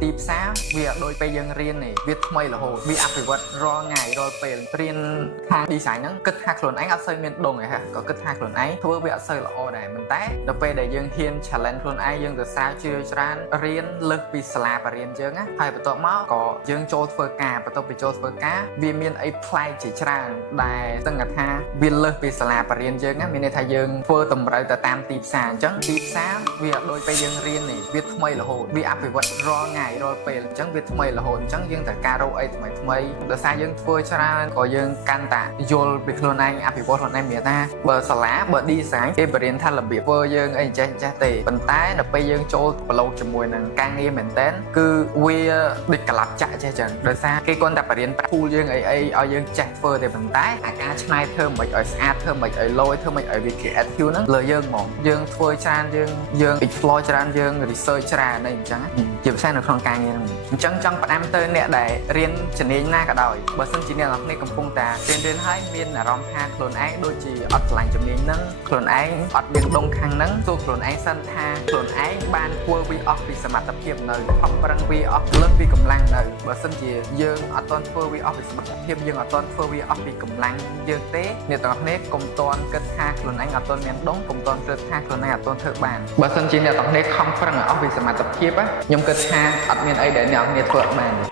ទីផ្សារវាដូចពេលយើងរៀននេះវាថ្មីរហូតវាអភិវឌ្ឍរាល់ថ្ងៃរាល់ពេលរៀនខាង design ហ្នឹងគិតថាខ្លួនឯងអត់សូវមានដងទេហ่ะក៏គិតថាខ្លួនឯងធ្វើវាអត់សូវល្អដែរប៉ុន្តែដល់ពេលដែលយើងហ៊ាន challenge ខ្លួនឯងយើងទៅសារជ្រាវជ្រានរៀនលើសពីសាលាបរិញ្ញាយើងណាហើយបន្ទាប់មកក៏យើងចូលធ្វើការបន្ទាប់ពីចូលធ្វើការវាមានអីប្លែកជាច្រើនដែលស្ទឹងថាវាលើសពីសាលាបរិញ្ញាយើងណាមានន័យថាយើងធ្វើតម្រូវទៅតាមទីផ្សារអញ្ចឹងទីផ្សារវាដូចពេលយើងរៀននេះវាថ្មីរហូតវាអភិវឌ្ឍរាល់ថ្ងៃរាល់ពេលអញ្ចឹងវាថ្មីរហូតអញ្ចឹងយើងត្រូវការរកអីថ្មីដោយសារយើងធ្វើច្រើនក៏យើងកាន់តែយល់ពីខ្លួនឯងអភិវឌ្ឍខ្លួនឯងមានថាបើសាលាបើ design គេបរៀនថារបៀបធ្វើយើងអីចេះទេប៉ុន្តែដល់ពេលយើងចូលប្រឡូកជាមួយនឹងការងារមែនតើគឺវាដូចក្លាប់ចាក់ចេះចឹងដោយសារគេគាត់តែបរៀនពូលយើងអីឲ្យយើងចេះធ្វើទេប៉ុន្តែអាការឆ្នៃធ្វើមិនឲ្យស្អាតធ្វើមិនឲ្យលយធ្វើមិនឲ្យវា creative ហ្នឹងលើយើងហ្មងយើងធ្វើច្រើនយើង explore ច្រើនយើង research ច្រើនអីអញ្ចឹងជាពិសេសនៅក្នុងការងារហ្នឹងអញ្ចឹងចង់ផ្ដាំទៅអ្នកដែលរៀនជំនាញណាក៏ដោយបើសិនជាអ្នកនរគ្នាកំពុងតែរៀនហើយមានអារម្មណ៍ថាខ្លួនឯងដូចជាអត់ឆ្លាញ់ជំនាញហ្នឹងខ្លួនឯងអត់មានដងខាងហ្នឹងទោះខ្លួនឯងសិនថាខ្លួនឯងបានធ្វើវាអស់ពីសមត្ថភាពនៅខំប្រឹងវាអស់លើសពីកម្លាំងនៅបើសិនជាយើងអត់ទាន់ធ្វើវាអស់ពីសមត្ថភាពយើងអត់ទាន់ធ្វើវាអស់ពីកម្លាំងយើងទេអ្នកទាំងអស់គ្នាកុំទាន់គិតថាខ្លួនឯងអត់ទាន់មានដងកុំទាន់គិតថាខ្លួនឯងអត់ទាន់ធ្វើបានបើសិនជាអ្នកទាំងអស់គ្នាខំប្រឹងឲ្យអស់ពីសមត្ថភាពខ្ញុំគិតថាអត់មានអីដែលអ្នកទាំងអស់គ្នាធ្វើអត់បាន